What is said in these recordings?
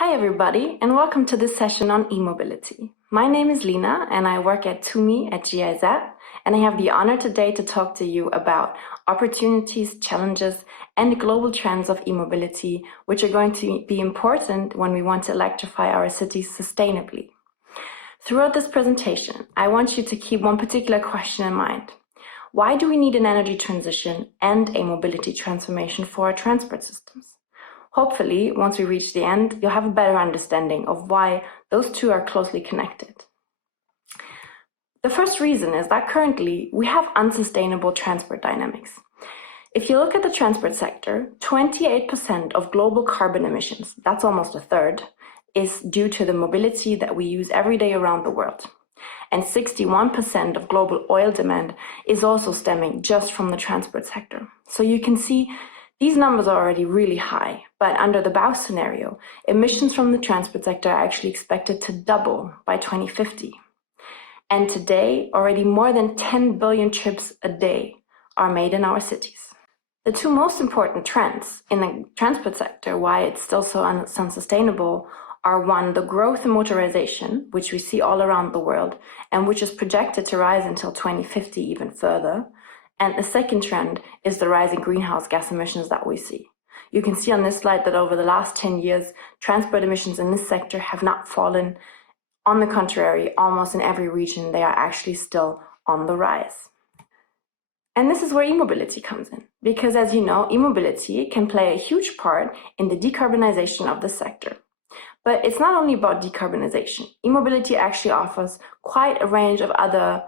Hi everybody, and welcome to this session on e-mobility. My name is Lena, and I work at TUMI at GIZ, and I have the honor today to talk to you about opportunities, challenges, and global trends of e-mobility, which are going to be important when we want to electrify our cities sustainably. Throughout this presentation, I want you to keep one particular question in mind. Why do we need an energy transition and a mobility transformation for our transport systems? Hopefully, once we reach the end, you'll have a better understanding of why those two are closely connected. The first reason is that currently we have unsustainable transport dynamics. If you look at the transport sector, 28% of global carbon emissions, that's almost a third, is due to the mobility that we use every day around the world. And 61% of global oil demand is also stemming just from the transport sector. So you can see these numbers are already really high, but under the BAU scenario, emissions from the transport sector are actually expected to double by 2050. And today, already more than 10 billion trips a day are made in our cities. The two most important trends in the transport sector, why it's still so unsustainable, are one, the growth in motorization, which we see all around the world, and which is projected to rise until 2050 even further. And the second trend is the rise in greenhouse gas emissions that we see. You can see on this slide that over the last 10 years, transport emissions in this sector have not fallen. On the contrary, almost in every region, they are actually still on the rise. And this is where e-mobility comes in, because as you know, e-mobility can play a huge part in the decarbonization of the sector. But it's not only about decarbonization. E-mobility actually offers quite a range of other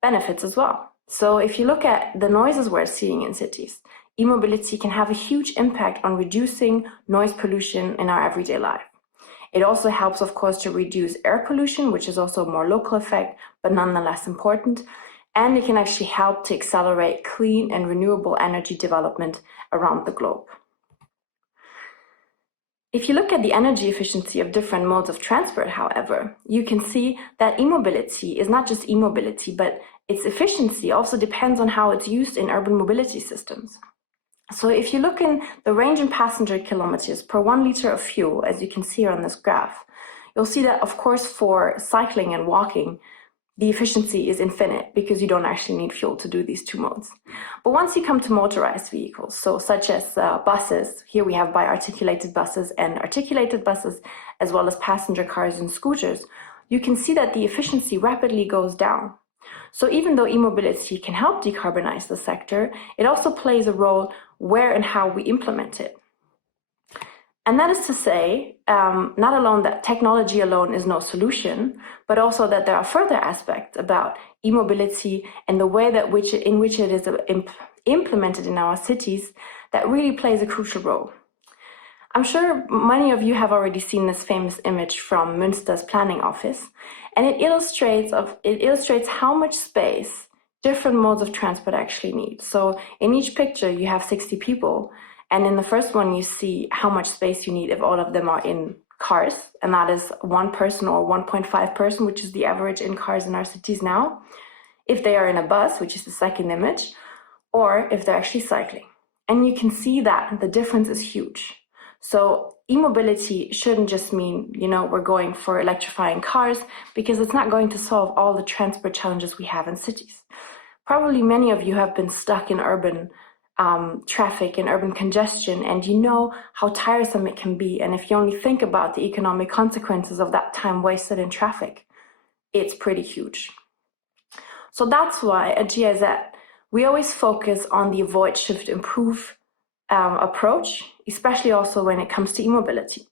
benefits as well. So if you look at the noises we're seeing in cities, e-mobility can have a huge impact on reducing noise pollution in our everyday life. It also helps, of course, to reduce air pollution, which is also a more local effect, but nonetheless important. And it can actually help to accelerate clean and renewable energy development around the globe. If you look at the energy efficiency of different modes of transport, however, you can see that e-mobility is not just e-mobility, but its efficiency also depends on how it's used in urban mobility systems. So if you look in the range in passenger kilometers per 1 liter of fuel, as you can see here on this graph, you'll see that, of course, for cycling and walking, the efficiency is infinite because you don't actually need fuel to do these two modes. But once you come to motorized vehicles, so such as buses, here we have bi-articulated buses and articulated buses, as well as passenger cars and scooters, you can see that the efficiency rapidly goes down. So even though e-mobility can help decarbonize the sector, it also plays a role where and how we implement it. And that is to say, not alone that technology alone is no solution, but also that there are further aspects about e-mobility and the way that in which it is implemented in our cities that really plays a crucial role. I'm sure many of you have already seen this famous image from Münster's planning office, and it illustrates how much space different modes of transport actually need. So in each picture, you have 60 people, and in the first one, you see how much space you need if all of them are in cars, and that is 1 person or 1.5 person, which is the average in cars in our cities now. If they are in a bus, which is the second image, or if they're actually cycling. And you can see that the difference is huge. So e-mobility shouldn't just mean, we're going for electrifying cars, because it's not going to solve all the transport challenges we have in cities. Probably many of you have been stuck in urban traffic and urban congestion, and you know how tiresome it can be. And if you only think about the economic consequences of that time wasted in traffic, it's pretty huge. So that's why at GIZ, we always focus on the avoid, shift, improve approach, especially also when it comes to e-mobility.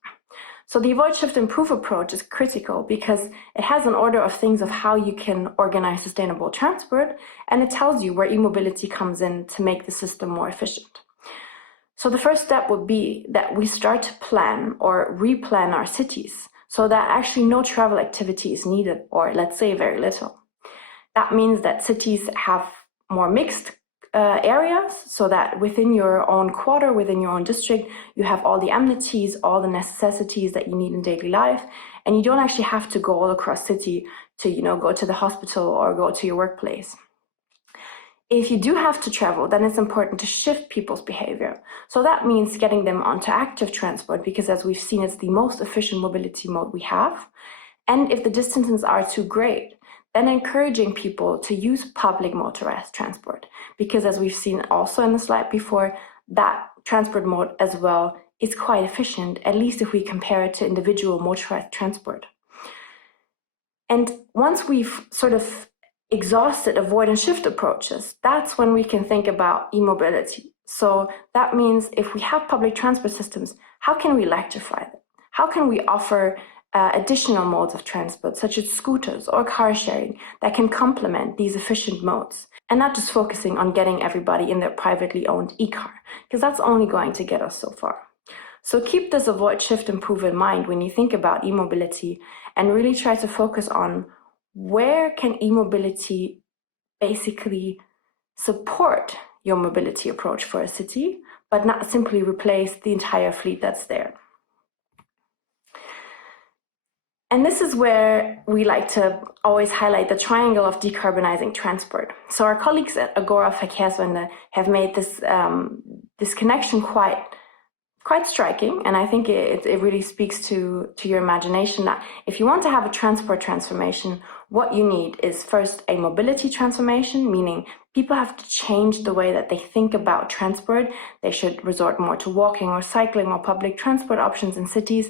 So the avoid, shift, improve approach is critical because it has an order of things of how you can organize sustainable transport, and it tells you where e-mobility comes in to make the system more efficient. So the first step would be that we start to plan or replan our cities so that actually no travel activity is needed, or let's say very little. That means that cities have more mixed areas, so that within your own quarter, within your own district, you have all the amenities, all the necessities that you need in daily life, and you don't actually have to go all across city to, go to the hospital or go to your workplace. if you do have to travel, then it's important to shift people's behavior. So that means getting them onto active transport, because as we've seen, it's the most efficient mobility mode we have. And if the distances are too great, then encouraging people to use public motorized transport, because as we've seen also in the slide before, that transport mode as well is quite efficient, at least if we compare it to individual motorized transport. And once we've sort of exhausted avoid and shift approaches, that's when we can think about e-mobility. So that means if we have public transport systems, how can we electrify them? How can we offer additional modes of transport, such as scooters or car sharing, that can complement these efficient modes, and not just focusing on getting everybody in their privately owned e-car, because that's only going to get us so far. So keep this avoid, shift, improve in mind when you think about e-mobility, and really try to focus on where can e-mobility basically support your mobility approach for a city, but not simply replace the entire fleet that's there. And this is where we like to always highlight the triangle of decarbonizing transport. So our colleagues at Agora Verkehrswende have made this connection quite striking, and I think it really speaks to your imagination that if you want to have a transport transformation, what you need is first a mobility transformation, meaning people have to change the way that they think about transport. They should resort more to walking or cycling or public transport options in cities.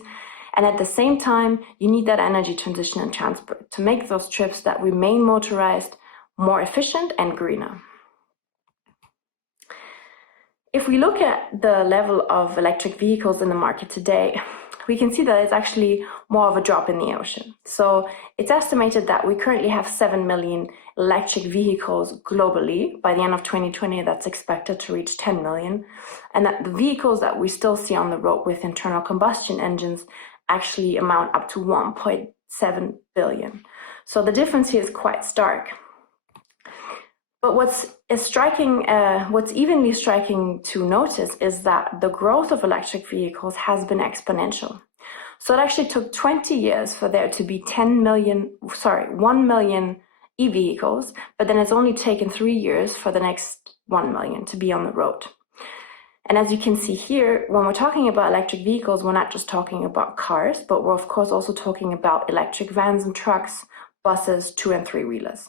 And at the same time, you need that energy transition in transport to make those trips that remain motorized more efficient and greener. If we look at the level of electric vehicles in the market today, we can see that it's actually more of a drop in the ocean. So it's estimated that we currently have 7 million electric vehicles globally. By the end of 2020, that's expected to reach 10 million. And that the vehicles that we still see on the road with internal combustion engines actually amount up to 1.7 billion. So the difference here is quite stark. But what's evenly striking to notice is that the growth of electric vehicles has been exponential. So it actually took 20 years for there to be 1 million e-vehicles, but then it's only taken 3 years for the next 1 million to be on the road. And as you can see here, when we're talking about electric vehicles, we're not just talking about cars, but we're of course also talking about electric vans and trucks, buses, 2- and 3-wheelers.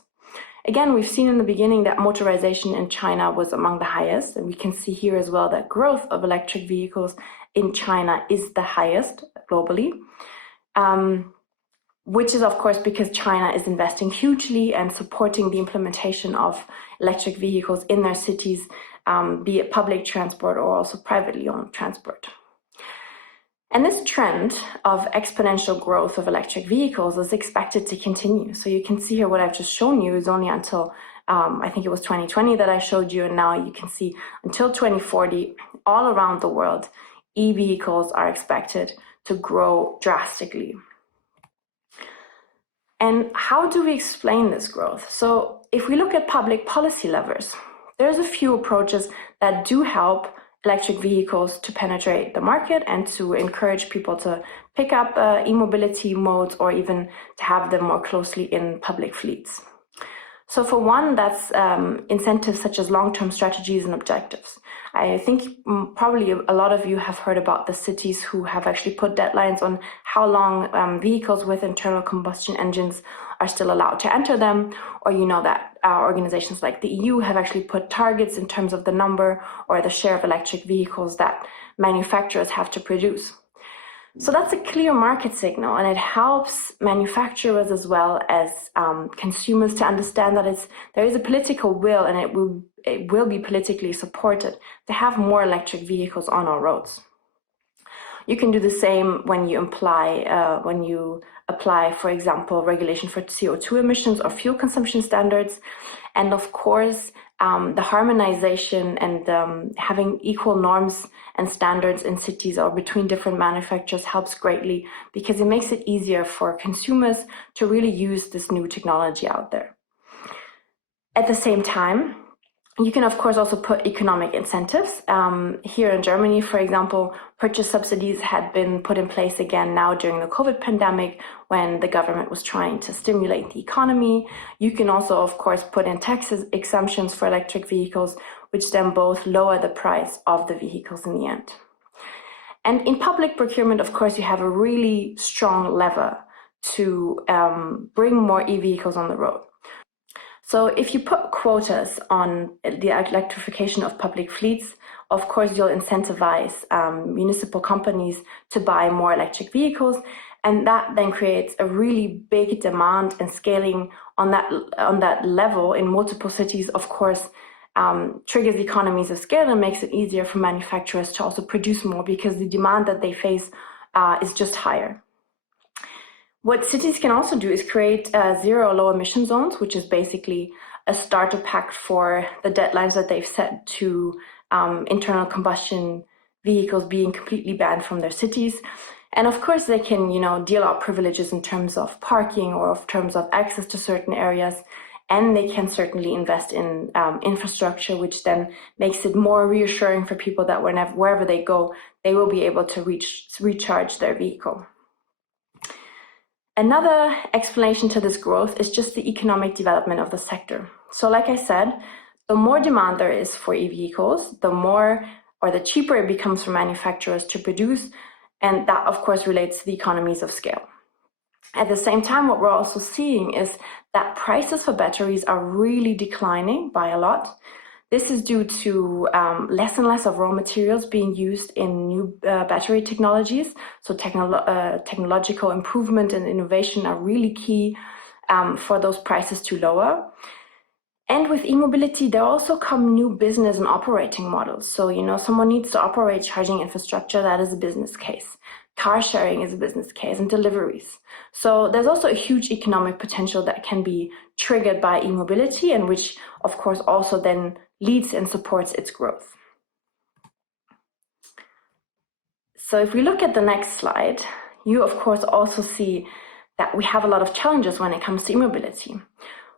Again, we've seen in the beginning that motorization in China was among the highest, and we can see here as well that growth of electric vehicles in China is the highest globally, which is of course because China is investing hugely and supporting the implementation of electric vehicles in their cities, be it public transport or also privately owned transport. And this trend of exponential growth of electric vehicles is expected to continue. So you can see here what I've just shown you is only until, I think it was 2020 that I showed you, and now you can see until 2040, all around the world, e-vehicles are expected to grow drastically. And how do we explain this growth? So if we look at public policy levers, there's a few approaches that do help electric vehicles to penetrate the market and to encourage people to pick up e-mobility modes or even to have them more closely in public fleets. So for one, that's incentives such as long-term strategies and objectives. I think probably a lot of you have heard about the cities who have actually put deadlines on how long vehicles with internal combustion engines are still allowed to enter them, or you know that organizations like the EU have actually put targets in terms of the number or the share of electric vehicles that manufacturers have to produce. So that's a clear market signal, and it helps manufacturers as well as consumers to understand that there is a political will, and it will be politically supported to have more electric vehicles on our roads. You can do the same when you apply, for example, regulation for CO2 emissions or fuel consumption standards. And of course, the harmonization and having equal norms and standards in cities or between different manufacturers helps greatly, because it makes it easier for consumers to really use this new technology out there. At the same time, You can, of course, also put economic incentives. Here in Germany, for example, purchase subsidies had been put in place again now during the COVID pandemic when the government was trying to stimulate the economy. You can also, of course, put in tax exemptions for electric vehicles, which then both lower the price of the vehicles in the end. And in public procurement, of course, you have a really strong lever to bring more e-vehicles on the road. So if you put quotas on the electrification of public fleets, of course, you'll incentivize municipal companies to buy more electric vehicles. And that then creates a really big demand, and scaling on that level in multiple cities, of course, triggers economies of scale and makes it easier for manufacturers to also produce more because the demand that they face is just higher. What cities can also do is create zero low emission zones, which is basically a starter pack for the deadlines that they've set to internal combustion vehicles being completely banned from their cities. And of course, they can, deal out privileges in terms of parking or in terms of access to certain areas. And they can certainly invest in infrastructure, which then makes it more reassuring for people that wherever they go, they will be able to recharge their vehicle. Another explanation to this growth is just the economic development of the sector. So like I said, the more demand there is for e-vehicles, the more or the cheaper it becomes for manufacturers to produce. And that, of course, relates to the economies of scale. At the same time, what we're also seeing is that prices for batteries are really declining by a lot. This is due to less and less of raw materials being used in new battery technologies. So technological improvement and innovation are really key for those prices to lower. And with e-mobility, there also come new business and operating models. So, someone needs to operate charging infrastructure. That is a business case. Car sharing is a business case, and deliveries. So there's also a huge economic potential that can be triggered by e-mobility, and which, of course, also then leads and supports its growth. So if we look at the next slide, you, of course, also see that we have a lot of challenges when it comes to e-mobility.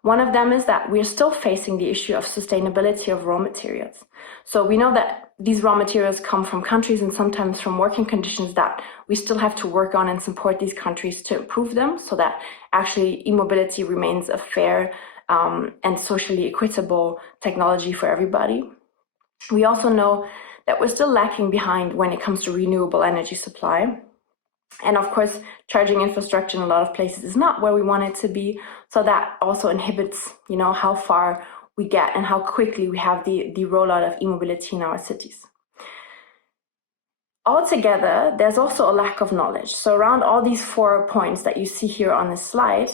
One of them is that we're still facing the issue of sustainability of raw materials. So we know that these raw materials come from countries and sometimes from working conditions that we still have to work on and support these countries to improve them so that actually e-mobility remains a fair and socially equitable technology for everybody. We also know that we're still lacking behind when it comes to renewable energy supply. And of course, charging infrastructure in a lot of places is not where we want it to be. So that also inhibits, how far we get and how quickly we have the rollout of e-mobility in our cities. Altogether, there's also a lack of knowledge. So around all these 4 points that you see here on this slide,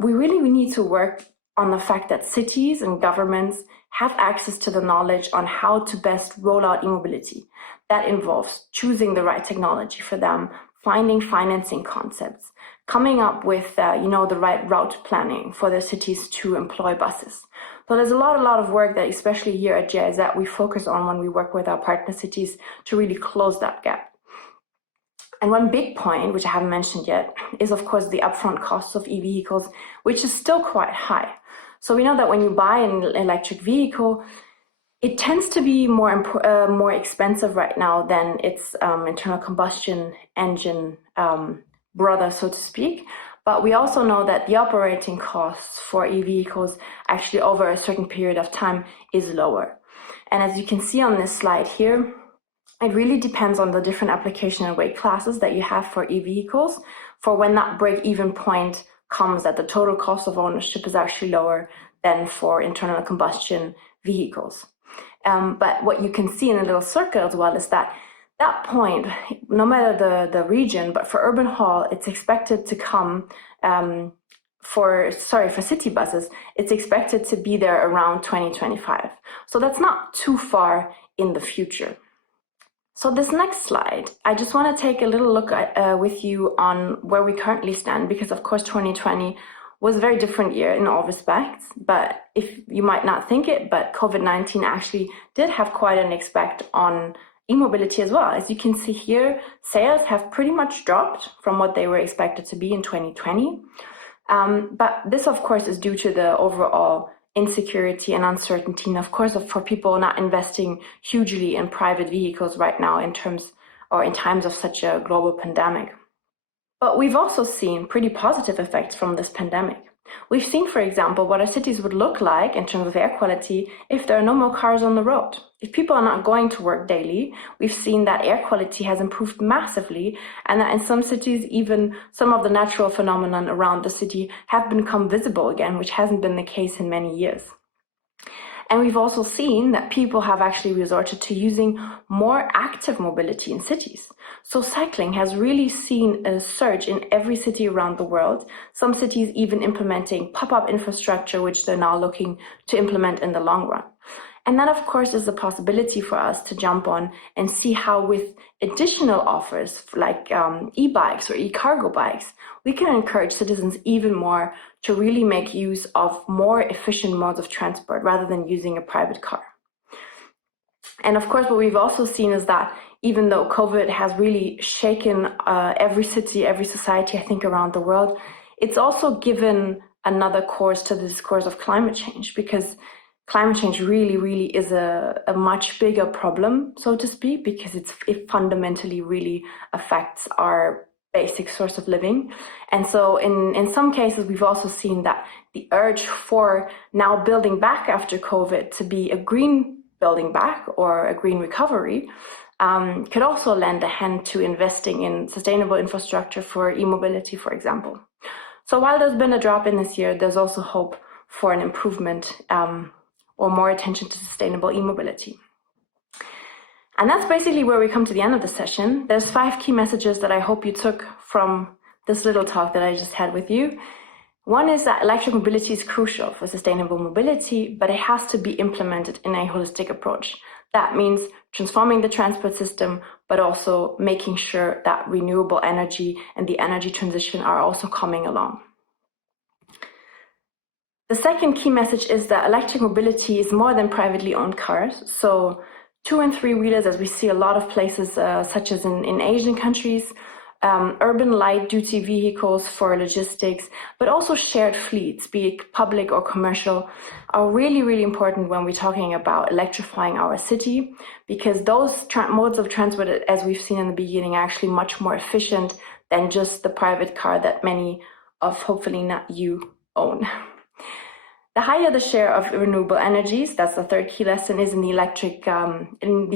we need to work on the fact that cities and governments have access to the knowledge on how to best roll out e-mobility. That involves choosing the right technology for them, finding financing concepts, coming up with the right route planning for their cities to employ buses. So there's a lot of work that, especially here at GIZ, we focus on when we work with our partner cities to really close that gap. And one big point, which I haven't mentioned yet, is of course the upfront costs of e-vehicles, which is still quite high. So we know that when you buy an electric vehicle, it tends to be more expensive right now than its internal combustion engine brother, so to speak. But we also know that the operating costs for e-vehicles actually over a certain period of time is lower. And as you can see on this slide here, it really depends on the different application and weight classes that you have for e-vehicles for when that break-even point comes that the total cost of ownership is actually lower than for internal combustion vehicles. But what you can see in a little circle as well is that point, no matter the region, but for urban haul, it's expected to come for city buses, it's expected to be there around 2025. So that's not too far in the future. So this next slide, I just want to take a little look at, with you on where we currently stand, because of course 2020 was a very different year in all respects, but if you might not think it, but COVID-19 actually did have quite an effect on e-mobility as well. As you can see here, sales have pretty much dropped from what they were expected to be in 2020. But this, of course, is due to the overall insecurity and uncertainty, and of course for people not investing hugely in private vehicles right now in times of such a global pandemic. But we've also seen pretty positive effects from this pandemic. We've seen, for example, what our cities would look like in terms of air quality if there are no more cars on the road. If people are not going to work daily, we've seen that air quality has improved massively, and that in some cities, even some of the natural phenomena around the city have become visible again, which hasn't been the case in many years. And we've also seen that people have actually resorted to using more active mobility in cities. So cycling has really seen a surge in every city around the world, some cities even implementing pop-up infrastructure, which they're now looking to implement in the long run. And that, of course, is a possibility for us to jump on and see how with additional offers like e-bikes or e-cargo bikes, we can encourage citizens even more to really make use of more efficient modes of transport rather than using a private car. And of course, what we've also seen is that even though COVID has really shaken every city, every society, I think, around the world, it's also given another course to the discourse of climate change, because climate change really is a much bigger problem, so to speak, because it fundamentally really affects our basic source of living. And so in some cases, we've also seen that the urge for now building back after COVID to be a green building back or a green recovery could also lend a hand to investing in sustainable infrastructure for e-mobility, for example. So while there's been a drop in this year, there's also hope for an improvement or more attention to sustainable e-mobility. And that's basically where we come to the end of the session. There's 5 key messages that I hope you took from this little talk that I just had with you. One is that electric mobility is crucial for sustainable mobility, but it has to be implemented in a holistic approach. That means transforming the transport system, but also making sure that renewable energy and the energy transition are also coming along. The second key message is that electric mobility is more than privately owned cars. So 2- and 3-wheelers, as we see a lot of places, such as in Asian countries, urban light-duty vehicles for logistics, but also shared fleets, be it public or commercial, are really important when we're talking about electrifying our city, because those modes of transport, as we've seen in the beginning, are actually much more efficient than just the private car that many of, hopefully not you, own. The higher the share of renewable energies, that's the third key lesson, is in the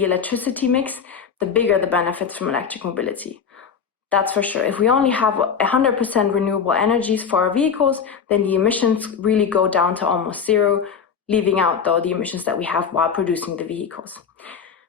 electricity mix, the bigger the benefits from electric mobility. That's for sure. If we only have 100% renewable energies for our vehicles, then the emissions really go down to almost zero, leaving out, though, the emissions that we have while producing the vehicles.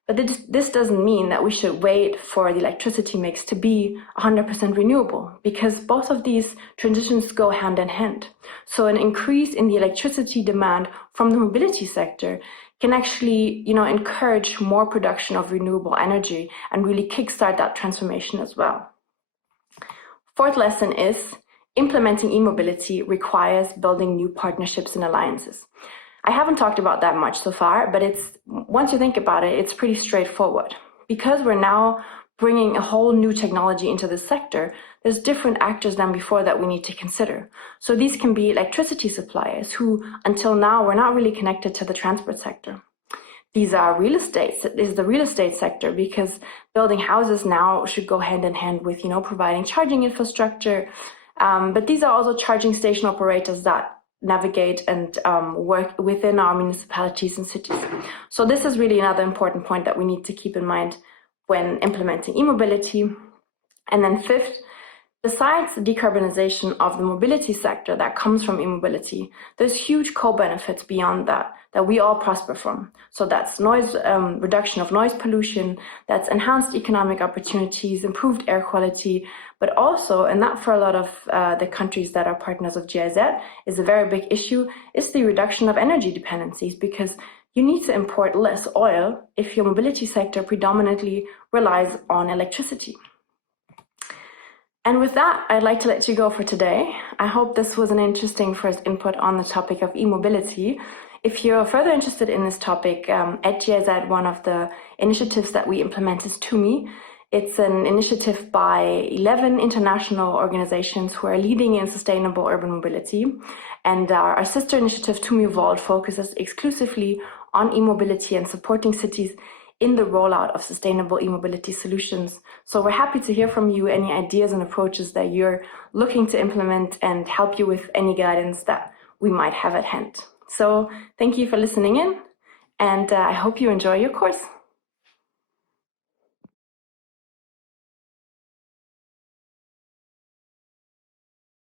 But this doesn't mean that we should wait for the electricity mix to be 100% renewable, because both of these transitions go hand in hand. So an increase in the electricity demand from the mobility sector can actually, encourage more production of renewable energy and really kickstart that transformation as well. Fourth lesson is implementing e-mobility requires building new partnerships and alliances. I haven't talked about that much so far, but once you think about it, it's pretty straightforward. Because we're now bringing a whole new technology into this sector, there's different actors than before that we need to consider. So these can be electricity suppliers who, until now, were not really connected to the transport sector. These are the real estate sector, because building houses now should go hand in hand with, providing charging infrastructure. But these are also charging station operators that navigate and work within our municipalities and cities. So this is really another important point that we need to keep in mind when implementing e-mobility. And then fifth, besides the decarbonization of the mobility sector that comes from e-mobility, there's huge co-benefits beyond that we all prosper from. So that's reduction of noise pollution, that's enhanced economic opportunities, improved air quality, but also, and that for a lot of the countries that are partners of GIZ is a very big issue, is the reduction of energy dependencies, because you need to import less oil if your mobility sector predominantly relies on electricity. And with that, I'd like to let you go for today. I hope this was an interesting first input on the topic of e-mobility. If you're further interested in this topic, at GIZ, one of the initiatives that we implement is TUMI. It's an initiative by 11 international organizations who are leading in sustainable urban mobility. And our sister initiative, TUMIVolt, focuses exclusively on e-mobility and supporting cities in the rollout of sustainable e-mobility solutions. So we're happy to hear from you any ideas and approaches that you're looking to implement and help you with any guidance that we might have at hand. So thank you for listening in, and I hope you enjoy your course.